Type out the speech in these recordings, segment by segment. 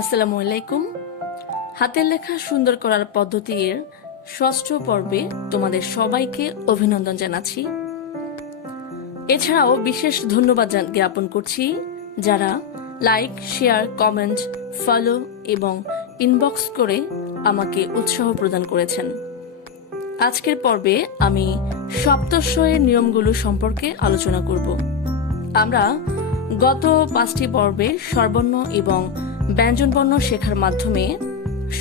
আসসালামু আলাইকুম। হাতের লেখা সুন্দর করার পদ্ধতির ষষ্ঠ পর্বে তোমাদের সবাইকে অভিনন্দন জানাচ্ছি। এছাড়াও বিশেষ ধন্যবাদ জ্ঞাপন করছি যারা লাইক, শেয়ার, কমেন্ট, ফলো এবং ইনবক্স করে আমাকে উৎসাহ প্রদান করেছেন। আজকের পর্বে আমি সপ্তস্বরের নিয়মগুলো সম্পর্কে আলোচনা করব। আমরা গত 5টি পর্বে স্বরবর্ণ এবং ব্যঞ্জনবর্ণ শেখার মাধ্যমে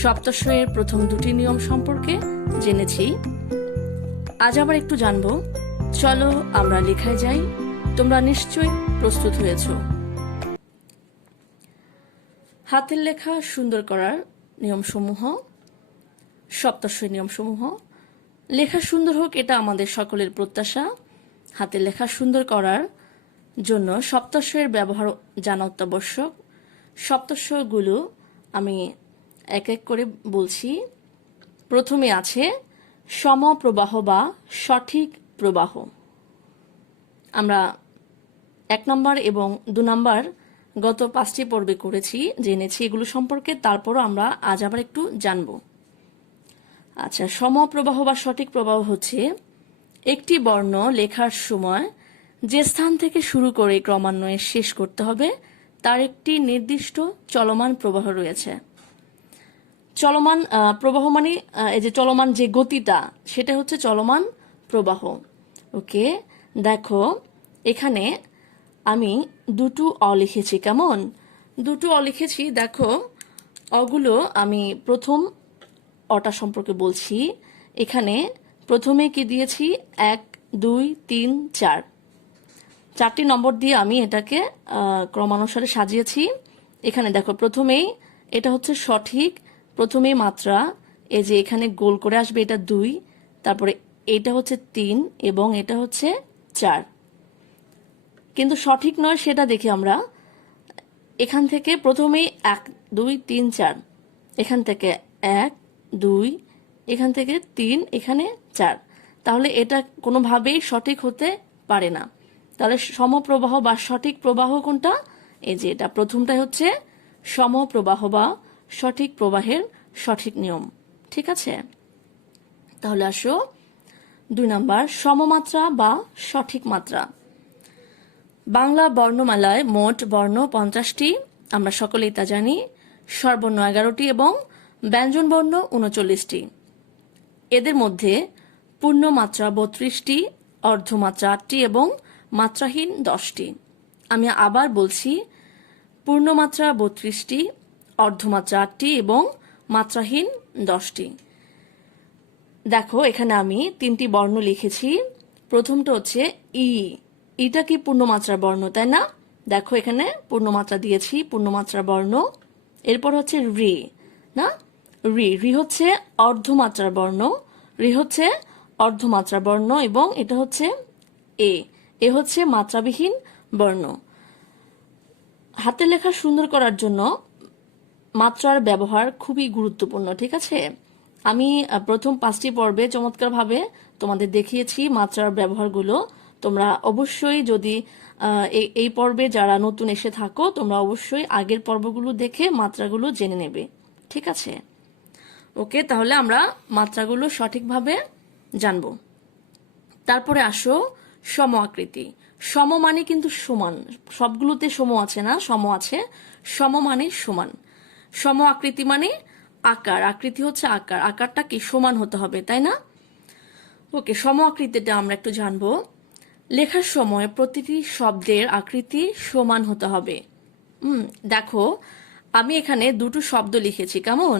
সপ্তস্বরের প্রথম 2টি নিয়ম সম্পর্কে জেনেছি। আজ আবার একটু জানব। চলো আমরা লেখায় যাই। তোমরা নিশ্চয়ই প্রস্তুত হয়েছ। হাতের লেখা সুন্দর করার নিয়মসমূহ, সপ্তস্বরের নিয়মসমূহ। লেখা সুন্দর হোক, এটা আমাদের সকলের প্রত্যাশা। হাতের লেখা সুন্দর করার জন্য সপ্তস্বরের ব্যবহার জানা অত্যাবশ্যক। সপ্তস্বরগুলো আমি এক এক করে বলছি। প্রথমে আছে সমপ্রবাহ বা সঠিক প্রবাহ। আমরা 1 নম্বর এবং 2 নম্বর গত 5টি পর্বে করেছি, জেনেছি এগুলো সম্পর্কে। তারপরও আমরা আজ আবার একটু জানব। আচ্ছা, সমপ্রবাহ বা সঠিক প্রবাহ হচ্ছে একটি বর্ণ লেখার সময় যে স্থান থেকে শুরু করে ক্রমান্বয়ে শেষ করতে হবে তার একটি নির্দিষ্ট চলমান প্রবাহ রয়েছে। চলমান প্রবাহ মানে এই যে চলমান যে গতিটা, সেটা হচ্ছে চলমান প্রবাহ। ওকে, দেখো এখানে আমি দুটো অ লিখেছি। কেমন? দুটো অ লিখেছি। দেখো অগুলো আমি প্রথম অটা সম্পর্কে বলছি। এখানে প্রথমে কি দিয়েছি? 1, 2, 3, 4, 4টি নম্বর দিয়ে আমি এটাকে ক্রমানুসারে সাজিয়েছি। এখানে দেখো প্রথমেই এটা হচ্ছে সঠিক, প্রথমেই মাত্রা, এই যে এখানে গোল করে আসবে, এটা 2, তারপরে এটা হচ্ছে 3 এবং এটা হচ্ছে 4। কিন্তু সঠিক নয় সেটা দেখি আমরা। এখান থেকে প্রথমেই 1, 2, 3, 4, এখান থেকে 1, 2, এখান থেকে 3, এখানে 4। তাহলে এটা কোনোভাবেই সঠিক হতে পারে না। তাহলে সমপ্রবাহ বা সঠিক প্রবাহ কোনটা? এই যে এটা প্রথমটাই হচ্ছে সমপ্রবাহ বা সঠিক প্রবাহের সঠিক নিয়ম। ঠিক আছে, তাহলে আসো 2 নম্বর, সমমাত্রা বা সঠিক মাত্রা। বাংলা বর্ণমালায় মোট বর্ণ 50টি, আমরা সকলেই তা জানি। স্বরবর্ণ 11টি এবং ব্যঞ্জনবর্ণ 39টি। এদের মধ্যে পূর্ণমাত্রা 32টি, অর্ধমাত্রা 8টি এবং মাত্রাহীন 10টি। আমি আবার বলছি, পূর্ণমাত্রা 32টি, অর্ধমাত্রা 8টি এবং মাত্রাহীন 10টি। দেখো এখানে আমি 3টি বর্ণ লিখেছি। প্রথমটা হচ্ছে ই। ইটা কি পূর্ণমাত্রার বর্ণ, তাই না? দেখো এখানে পূর্ণমাত্রা দিয়েছি, পূর্ণমাত্রার বর্ণ। এরপর হচ্ছে রি, না? রি, রি হচ্ছে অর্ধমাত্রার বর্ণ। রি হচ্ছে অর্ধমাত্রার বর্ণ এবং এটা হচ্ছে এ, এ হচ্ছে মাত্রাবিহীন বর্ণ। হাতের লেখা সুন্দর করার জন্য মাত্রার ব্যবহার খুবই গুরুত্বপূর্ণ। ঠিক আছে, আমি প্রথম 5টি পর্বে চমৎকারভাবে তোমাদের দেখিয়েছি মাত্রার ব্যবহারগুলো। তোমরা অবশ্যই যদি এই পর্বে যারা নতুন এসে থাকো, তোমরা অবশ্যই আগের পর্বগুলো দেখে মাত্রাগুলো জেনে নেবে। ঠিক আছে, ওকে, তাহলে আমরা মাত্রাগুলো সঠিকভাবে জানব। তারপরে আসো সম আকৃতি। সম মানে কিন্তু সমান, সবগুলোতে সম আছে না, সম আছে। সম মানে সমান। সম আকৃতি মানে আকার, আকৃতি হচ্ছে আকার, আকারটা কি সমান হতে হবে, তাই না? ওকে, সম আকৃতিটা আমরা একটু জানবো। লেখার সময় প্রতিটি শব্দের আকৃতি সমান হতে হবে। দেখো আমি এখানে দুটো শব্দ লিখেছি। কেমন?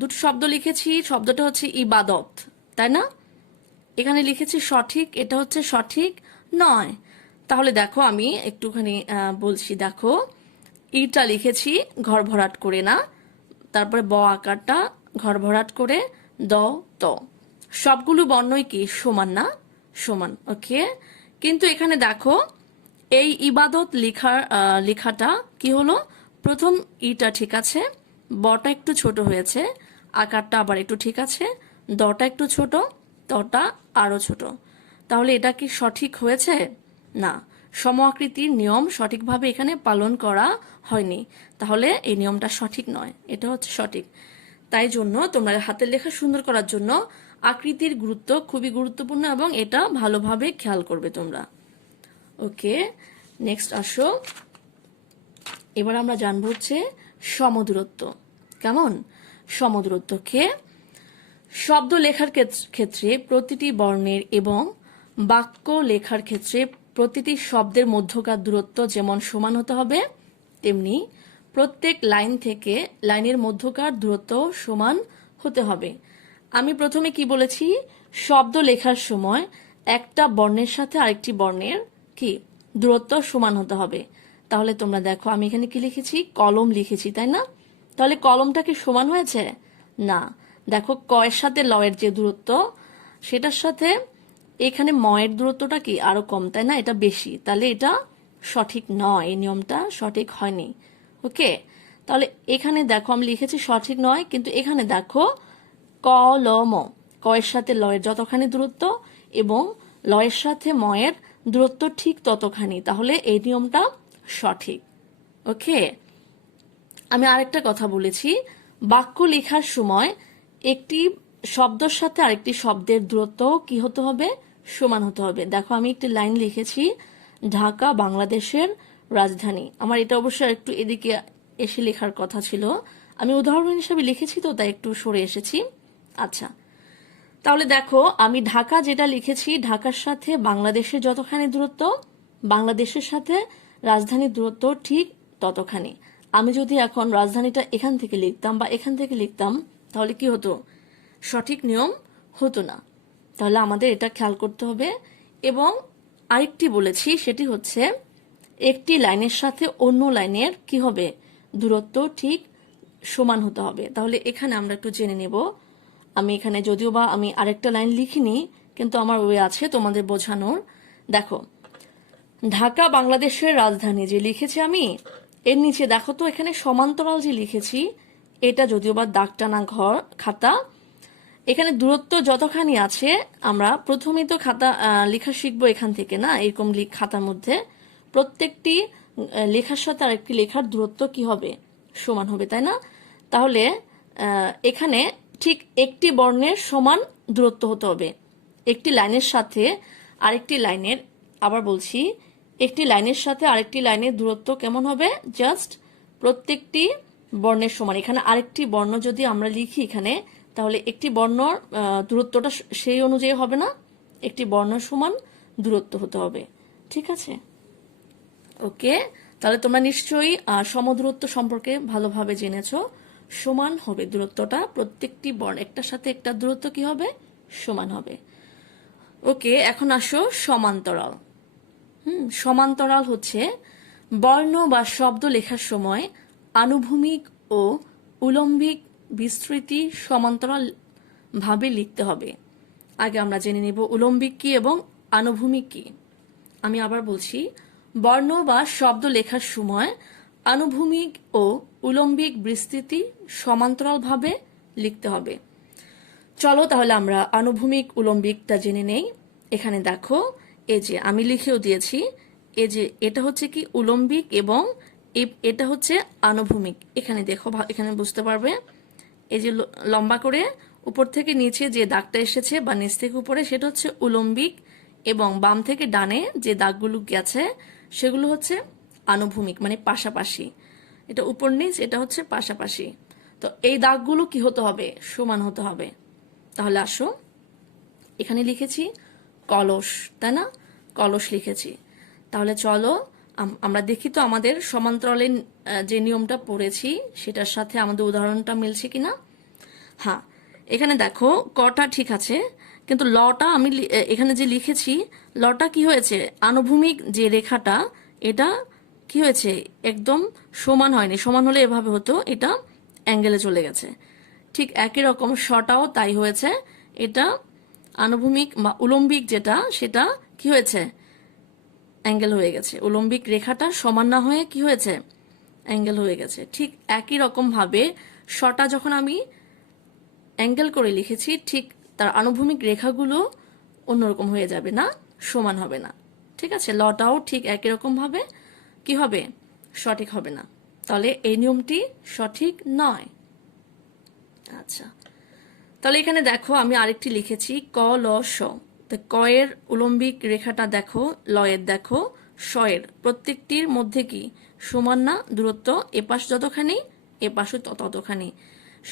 দুটো শব্দ লিখেছি। শব্দটা হচ্ছে ইবাদত, তাই না? এখানে লিখেছি সঠিক, এটা হচ্ছে সঠিক নয়। তাহলে দেখো আমি একটুখানি বলছি। দেখো ইটা লিখেছি ঘর ভরাট করে, না? তারপরে ব আকারটা ঘর ভরাট করে, দ, ত। সবগুলো বর্ণই কি সমান, না? সমান। ওকে, কিন্তু এখানে দেখো এই ইবাদত লেখাটা কি হলো? প্রথম ইটা ঠিক আছে, বটা একটু ছোট হয়েছে, আকারটা আবার একটু ঠিক আছে, দটা একটু ছোট, তটা আরো ছোট। তাহলে এটা কি সঠিক হয়েছে? না, সম আকৃতির নিয়ম সঠিকভাবে এখানে পালন করা হয়নি, তাহলে এই নিয়মটা সঠিক নয়, এটা হচ্ছে সঠিক। তাই জন্য তোমরা হাতের লেখা সুন্দর করার জন্য আকৃতির গুরুত্ব খুবই গুরুত্বপূর্ণ এবং এটা ভালোভাবে খেয়াল করবে তোমরা। ওকে, নেক্সট আসো, এবার আমরা জানবো হচ্ছে সমদূরত্ব। কেমন? সমদূরত্বকে শব্দ লেখার ক্ষেত্রে প্রতিটি বর্ণের এবং বাক্য লেখার ক্ষেত্রে প্রতিটি শব্দের মধ্যকার দূরত্ব যেমন সমান হতে হবে, তেমনি প্রত্যেক লাইন থেকে লাইনের মধ্যকার দূরত্ব সমান হতে হবে। আমি প্রথমে কি বলেছি? শব্দ লেখার সময় একটা বর্ণের সাথে আরেকটি বর্ণের কি দূরত্ব সমান হতে হবে। তাহলে তোমরা দেখো আমি এখানে কি লিখেছি? কলম লিখেছি, তাই না? তাহলে কলমটা কি সমান হয়েছে? না। দেখো কয়ের সাথে লয়ের যে দূরত্ব, সেটার সাথে এখানে ময়ের দূরত্বটা কি আরো কম, তাই না? এটা বেশি, তাহলে এটা সঠিক নয়, এই নিয়মটা সঠিক হয়নি। ওকে, তাহলে এখানে দেখো আমি লিখেছি সঠিক নয়, কিন্তু এখানে দেখো কলম, কয়ের সাথে লয়ের যতখানি দূরত্ব এবং লয়ের সাথে ময়ের দূরত্ব ঠিক ততখানি, তাহলে এই নিয়মটা সঠিক। ওকে, আমি আরেকটা কথা বলেছি, বাক্য লেখার সময় একটি শব্দের সাথে আরেকটি শব্দের দূরত্ব কি হতে হবে? সমান হতে হবে। দেখো আমি একটি লাইন লিখেছি, ঢাকা বাংলাদেশের রাজধানী। আমার এটা অবশ্য একটু এদিকে এসে লেখার কথা ছিল, আমি উদাহরণ হিসেবে লিখেছি তো তাই একটু সরে এসেছি। আচ্ছা, তাহলে দেখো আমি ঢাকা যেটা লিখেছি, ঢাকার সাথে বাংলাদেশের যতখানি দূরত্ব, বাংলাদেশের সাথে রাজধানীর দূরত্ব ঠিক ততখানি। আমি যদি এখন রাজধানীটা এখান থেকে লিখতাম বা এখান থেকে লিখতাম, তাহলে কি হতো? সঠিক নিয়ম হতো না। তাহলে আমাদের এটা খেয়াল করতে হবে। এবং আরেকটি বলেছি, সেটি হচ্ছে একটি লাইনের সাথে অন্য লাইনের কি হবে? দূরত্ব ঠিক সমান হতে হবে। তাহলে এখানে আমরা একটু জেনে নেব। আমি এখানে যদিও বা আমি আরেকটা লাইন লিখিনি, কিন্তু আমার ওই আছে তোমাদের বোঝানোর। দেখো ঢাকা বাংলাদেশের রাজধানী যে লিখেছি আমি, এর নিচে দেখো তো এখানে সমান্তরাল যে লিখেছি, এটা যদিও বা দাগ টানা ঘর খাতা, এখানে দূরত্ব যতখানি আছে, আমরা প্রথমেই তো খাতা লেখা শিখবো এখান থেকে না, এরকম খাতার মধ্যে প্রত্যেকটি লেখার সাথে আরেকটি লেখার দূরত্ব কি হবে? সমান হবে, তাই না? তাহলে এখানে ঠিক একটি বর্ণের সমান দূরত্ব হতে হবে। একটি লাইনের সাথে আরেকটি লাইনের, আবার বলছি, একটি লাইনের সাথে আরেকটি লাইনের দূরত্ব কেমন হবে? জাস্ট প্রত্যেকটি বর্ণের সমান। এখানে আরেকটি বর্ণ যদি আমরা লিখি এখানে, তাহলে একটি বর্ণর দূরত্বটা সেই অনুযায়ী হবে না, একটি বর্ণ সমান দূরত্ব হতে হবে। ঠিক আছে? ওকে, তাহলে তোমরা নিশ্চয়ই সমদূরত্ব সম্পর্কে ভালোভাবে জেনেছো। সমান হবে দূরত্বটা, প্রত্যেকটি বর্ণ একটার সাথে একটা দূরত্ব কি হবে? সমান হবে। ওকে, এখন আসো সমান্তরাল। সমান্তরাল হচ্ছে বর্ণ বা শব্দ লেখার সময় আনুভূমিক ও উলম্বিক বিস্তৃতি সমান্তরাল ভাবে লিখতে হবে। আগে আমরা জেনে নেব উলম্বিক কি এবং আনুভূমিক কি। আমি আবার বলছি, বর্ণ বা শব্দ লেখার সময় আনুভূমিক ও উলম্বিক বিস্তৃতি সমান্তরাল ভাবে লিখতে হবে। চলো তাহলে আমরা আনুভূমিক উলম্বিকটা জেনে নেই। এখানে দেখো, এই যে আমি লিখেও দিয়েছি, এই যে এটা হচ্ছে কি উলম্বিক এবং এটা হচ্ছে আনুভূমিক। এখানে দেখো, এখানে বুঝতে পারবে, এই যে লম্বা করে উপর থেকে নিচে যে দাগটা এসেছে বা নিচ থেকে উপরে, সেটা হচ্ছে উলম্বিক, এবং বাম থেকে ডানে যে দাগগুলো গেছে সেগুলো হচ্ছে আনুভূমিক, মানে পাশাপাশি। এটা উপর নিচ, এটা হচ্ছে পাশাপাশি। তো এই দাগগুলো কি হতে হবে? সমান হতে হবে। তাহলে আসো, এখানে লিখেছি কলস, তাই না? কলস লিখেছি। তাহলে চলো আমরা দেখি তো আমাদের সমান্তরালের যে নিয়মটা পড়েছি সেটার সাথে আমাদের উদাহরণটা মিলছে কিনা। হ্যাঁ, এখানে দেখো কটা ঠিক আছে, কিন্তু লটা আমি এখানে যে লিখেছি, লটা কি হয়েছে? আনুভূমিক যে রেখাটা, এটা কি হয়েছে? একদম সমান হয়নি। সমান হলে এভাবে হতো, এটা অ্যাঙ্গেলে চলে গেছে। ঠিক একই রকম শটাও তাই হয়েছে, এটা আনুভূমিক বা উলম্বিক যেটা, সেটা কি হয়েছে? অ্যাঙ্গেল হয়ে গেছে। উলম্বিক রেখাটা সমান না হয়ে কি হয়েছে? অ্যাঙ্গেল হয়ে গেছে। ঠিক একই রকম ভাবে শটা যখন আমি অ্যাঙ্গেল করে লিখেছি, ঠিক তার আনুভূমিক রেখাগুলো অন্যরকম হয়ে যাবে না, সমান হবে না। ঠিক আছে, লটাও ঠিক একই রকম ভাবে কি হবে, সঠিক হবে না। তাহলে এই নিয়মটি সঠিক নয়। আচ্ছা, তাহলে এখানে দেখো আমি আরেকটি লিখেছি ক ল স। তো ক এর উলম্বিক রেখাটা দেখো, ল এর দেখো, স এর প্রত্যেকটির মধ্যে কি সমান না দূরত্ব, এপাশ যতখানি এপাশও ততখানি,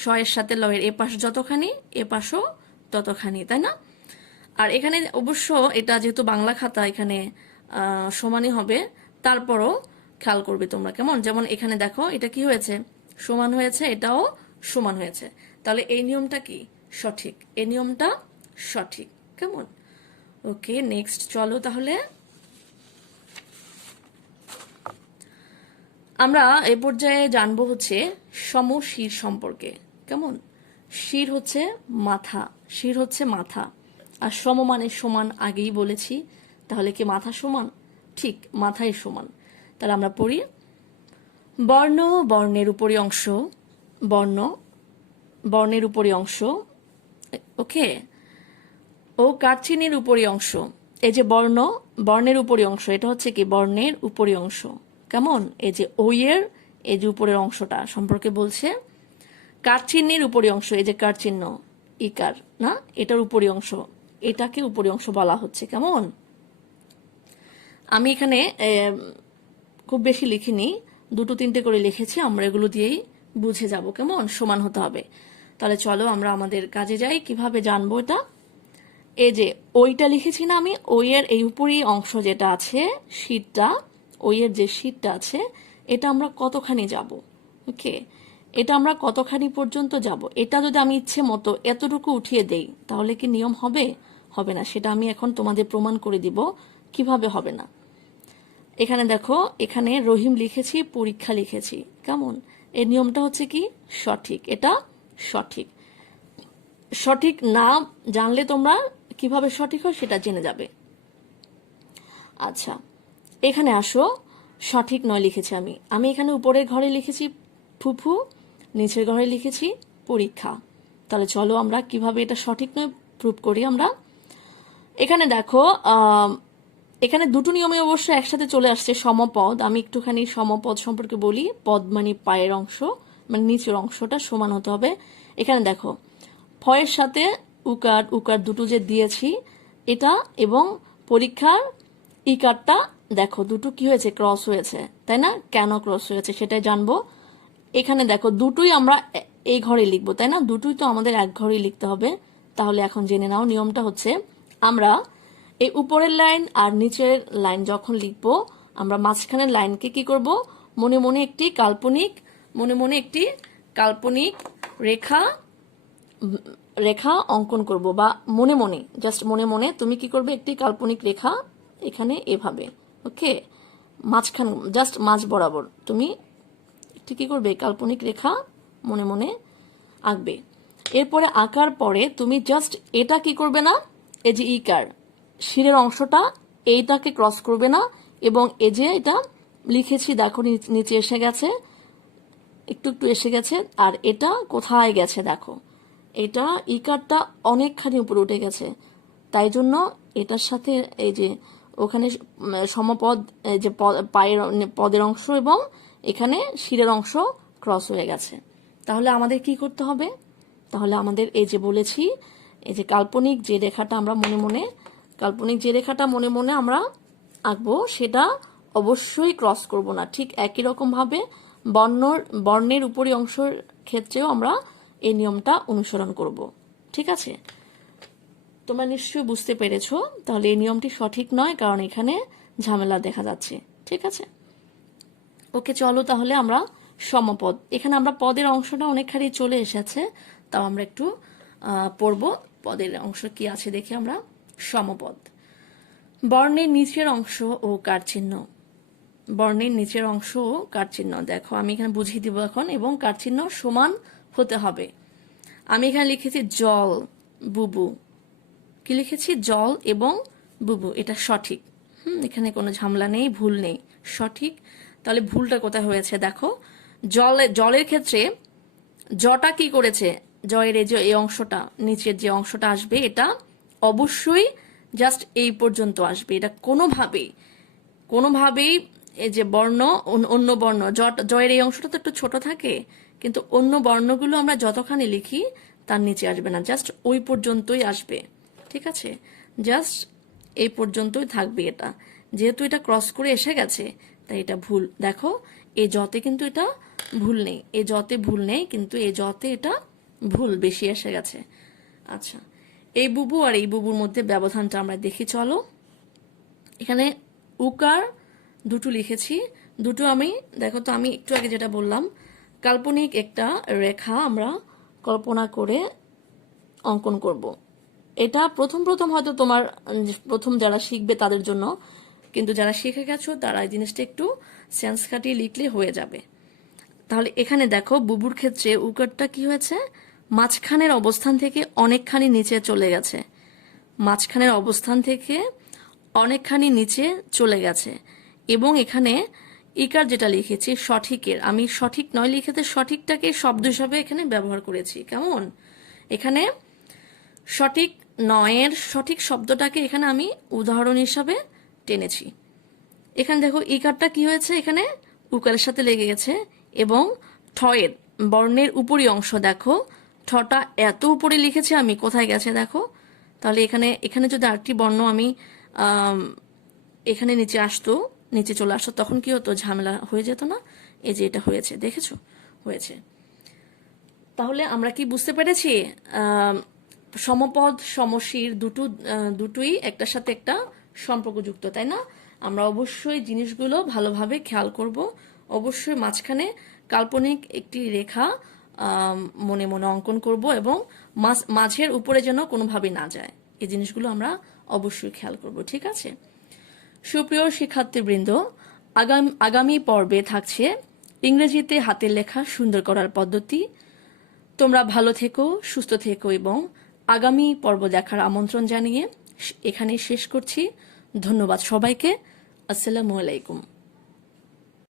স এর সাথে ল এর এপাশ যতখানি এপাশও ততখানি, তাই না? আর এখানে অবশ্য এটা যেহেতু বাংলা খাতা, এখানে সমানই হবে, তারপরও খেয়াল করবে তোমরা কেমন। যেমন এখানে দেখো এটা কি হয়েছে, সমান হয়েছে, এটাও সমান হয়েছে। তাহলে এই নিয়মটা কি সঠিক, এই নিয়মটা সঠিক, কেমন? ওকে, নেক্সট চলো তাহলে আমরা এই পর্যায়ে জানবো হচ্ছে সমশির সম্পর্কে, কেমন? শির হচ্ছে মাথা, শির হচ্ছে মাথা, আর সম মানে সমান, আগেই বলেছি। তাহলে কি মাথা সমান? ঠিক, মাথাই সমান। তাহলে আমরা পড়ি, বর্ণ বর্ণের উপরি অংশ, বর্ণ বর্ণের উপরি অংশ, ওকে, ও কারচিনির উপরি অংশ। এই যে বর্ণ, বর্ণের উপরি অংশ, এটা হচ্ছে কি বর্ণের উপরি অংশ, কেমন? এই যে ওয়ের এই যে উপরের অংশটা সম্পর্কে বলছে। কারচিহ্নের উপরি অংশ, এই যে কারচিহ্ন ইকার না, এটার উপরি অংশ, এটাকে উপরি অংশ বলা হচ্ছে, কেমন? আমি এখানে খুব বেশি লিখিনি, দুটো তিনটে করে লিখেছি, আমরা এগুলো দিয়েই বুঝে যাব, কেমন? সমান হতে হবে। তাহলে চলো আমরা আমাদের কাজে যাই। কিভাবে জানবো এটা? এই যে ওইটা লিখেছি না আমি, ওইয়ের এই উপরি অংশ যেটা আছে শীটটা, ওইয়ের যে শীটটা আছে, এটা আমরা কতখানি যাব, ওকে, এটা আমরা কতখানি পর্যন্ত যাব। এটা যদি আমি ইচ্ছে মতো এতটুকু উঠিয়ে দেই তাহলে কি নিয়ম হবে? হবে না। সেটা আমি এখন তোমাদের প্রমাণ করে দিব কিভাবে হবে না। এখানে দেখো, এখানে রহিম লিখেছি, পরীক্ষা লিখেছি, কেমন? এই নিয়মটা হচ্ছে কি সঠিক, এটা সঠিক। সঠিক না জানলে তোমরা কিভাবে সঠিক হয় সেটা জেনে যাবে। আচ্ছা, এখানে আসো, সঠিক নয় লিখেছি আমি, আমি এখানে উপরের ঘরে লিখেছি ফুফু, নিচের ঘরে লিখেছি পরীক্ষা। তাহলে চলো আমরা কিভাবে এটা সঠিক নয় প্রুভ করি। আমরা এখানে দেখো, এখানে দুটো নিয়মে অবশ্য একসাথে চলে আসছে, সমপদ। আমি একটুখানি সমপদ সম্পর্কে বলি। পদ মানে পায়ের অংশ, মানে নিচের অংশটা সমান হতে হবে। এখানে দেখো, ফয়ের সাথে উকার, উকার দুটো যে দিয়েছি এটা, এবং পরীক্ষার ইকারটা দেখো দুটো কি হয়েছে, ক্রস হয়েছে, তাই না? কেন ক্রস হয়েছে সেটাই জানবো। এখানে দেখো দুটোই আমরা এই ঘরে লিখবো, তাই না? দুটোই তো আমাদের এক ঘরেই লিখতে হবে। তাহলে এখন জেনে নাও নিয়মটা হচ্ছে, আমরা এই উপরের লাইন আর নিচের লাইন যখন লিখবো, আমরা মাঝখানের লাইনকে কি করব, মনে মনে একটি কাল্পনিক, মনে মনে একটি কাল্পনিক রেখা রেখা অঙ্কন করব, বা মনে মনে, জাস্ট মনে মনে তুমি কি করবে, একটি কাল্পনিক রেখা এখানে এভাবে, ওকে, মাঝখান জাস্ট মাঝ বরাবর তুমি একটি কি করবে, কাল্পনিক রেখা মনে মনে আঁকবে। এরপরে আঁকার পরে তুমি জাস্ট এটা কি করবে না, এই যে ইকার শিরের অংশটা এইটাকে ক্রস করবে না, এবং এই যে এটা লিখেছি দেখো নিচে এসে গেছে, একটু একটু এসে গেছে, আর এটা কোথায় গেছে দেখো, এটা ইকারটা অনেকখানি উপরে উঠে গেছে, তাই জন্য এটার সাথে এই যে ওখানে সমপদ, যে পায়ের পদের অংশ এবং এখানে শিরের অংশ ক্রস হয়ে গেছে। তাহলে আমাদের কি করতে হবে? তাহলে আমাদের এই যে বলেছি, এই যে কাল্পনিক যে রেখাটা আমরা মনে মনে, কাল্পনিক যে রেখাটা মনে মনে আমরা আঁকবো সেটা অবশ্যই ক্রস করব না। ঠিক একই রকম ভাবে বর্ণের উপরি অংশের ক্ষেত্রেও আমরা এই নিয়মটা অনুসরণ করব। ঠিক আছে, তোমরা নিশ্চয়ই বুঝতে পেরেছো। তাহলে এই নিয়মটি সঠিক নয়, কারণ এখানে ঝামেলা দেখা যাচ্ছে। ঠিক আছে, ওকে, চলো তাহলে আমরা সমপদ, এখানে আমরা পদের অংশটা অনেকখানি চলে এসেছে, তাও আমরা একটু পড়ব পদের অংশ কি আছে দেখি আমরা। সমপদ, বর্ণের নিচের অংশ ও কারচিহ্ন, বর্ণের নিচের অংশ ও কারচিহ্ন দেখো আমি এখানে বুঝিয়ে দিব এখন, এবং কারচিহ্ন সমান হতে হবে। আমি এখানে লিখেছি জল বুবু, কি লিখেছি, জল এবং বুবু, এটা সঠিক। এখানে কোনো ঝামেলা নেই, ভুল নেই, সঠিক। তাহলে ভুলটা কোথায় হয়েছে দেখো, জলের ক্ষেত্রে জটা কি করেছে, জয়ের এই যে এই অংশটা, নিচের যে অংশটা আসবে এটা অবশ্যই জাস্ট এই পর্যন্ত আসবে। এটা কোনোভাবেই এই যে বর্ণ, অন্য বর্ণ, জয়ের এই অংশটা তো একটু ছোট থাকে, কিন্তু অন্য বর্ণগুলো আমরা যতখানি লিখি তার নিচে আসবে না, জাস্ট ওই পর্যন্তই আসবে। ঠিক আছে, জাস্ট এই পর্যন্তই থাকবে। এটা যেহেতু এটা ক্রস করে এসে গেছে তাই এটা ভুল। দেখো এই জতে কিন্তু এটা ভুল নেই, এই জতে ভুল নেই, কিন্তু এই জতে এটা ভুল বেশি এসে গেছে। আচ্ছা, এই বুবু আর এই বুবুর মধ্যে ব্যবধানটা আমরা দেখি চলো। এখানে উকার দুটো লিখেছি, দুটো আমি দেখো তো, আমি একটু আগে যেটা বললাম, কাল্পনিক একটা রেখা আমরা কল্পনা করে অঙ্কন করব। এটা প্রথম প্রথম হয়তো তোমার প্রথম যারা শিখবে তাদের জন্য, কিন্তু যারা শিখে গেছো তারা এই জিনিসটা একটু সেন্স খাটিয়ে লিখলে হয়ে যাবে। তাহলে এখানে দেখো বুবুর ক্ষেত্রে উকারটা কি হয়েছে, মাঝখানের অবস্থান থেকে অনেকখানি নিচে চলে গেছে, মাঝখানের অবস্থান থেকে অনেকখানি নিচে চলে গেছে। এবং এখানে ইকার যেটা লিখেছি সঠিকের, আমি সঠিক নয় লিখেতে সঠিকটাকে শব্দ হিসাবে এখানে ব্যবহার করেছি। কেমন, এখানে সঠিক নয়ের সঠিক শব্দটাকে এখানে আমি উদাহরণ হিসাবে টেনেছি। এখানে দেখো ইকারটা কি হয়েছে, এখানে উকারের সাথে লেগে গেছে। এবং ঠয়ের বর্ণের উপরি অংশ দেখো, ঠটা এত উপরে লিখেছি আমি, কোথায় গেছে দেখো। তাহলে এখানে যদি আরেকটি বর্ণ আমি এখানে নিচে চলে আসতো, তখন কি হতো, ঝামেলা হয়ে যেত না। এই যে এটা হয়েছে, দেখেছো হয়েছে। তাহলে আমরা কি বুঝতে পেরেছি, সমপদ সমশির দুটোই একটার সাথে একটা সম্পর্কযুক্ত, তাই না? আমরা অবশ্যই জিনিসগুলো ভালোভাবে খেয়াল করব। অবশ্যই মাঝখানে কাল্পনিক একটি রেখা মনে মনে অঙ্কন করব, এবং মাঝের উপরে যেন কোনোভাবে না যায়, এই জিনিসগুলো আমরা অবশ্যই খেয়াল করব। ঠিক আছে, সুপ্রিয় শিক্ষার্থীবৃন্দ, আগামী পর্বে থাকছে ইংরেজিতে হাতের লেখা সুন্দর করার পদ্ধতি। তোমরা ভালো থেকো, সুস্থ থেকো, এবং আগামী পর্ব দেখার আমন্ত্রণ জানিয়ে এখানেই শেষ করছি। ধন্যবাদ সবাইকে। আসসালামু আলাইকুম।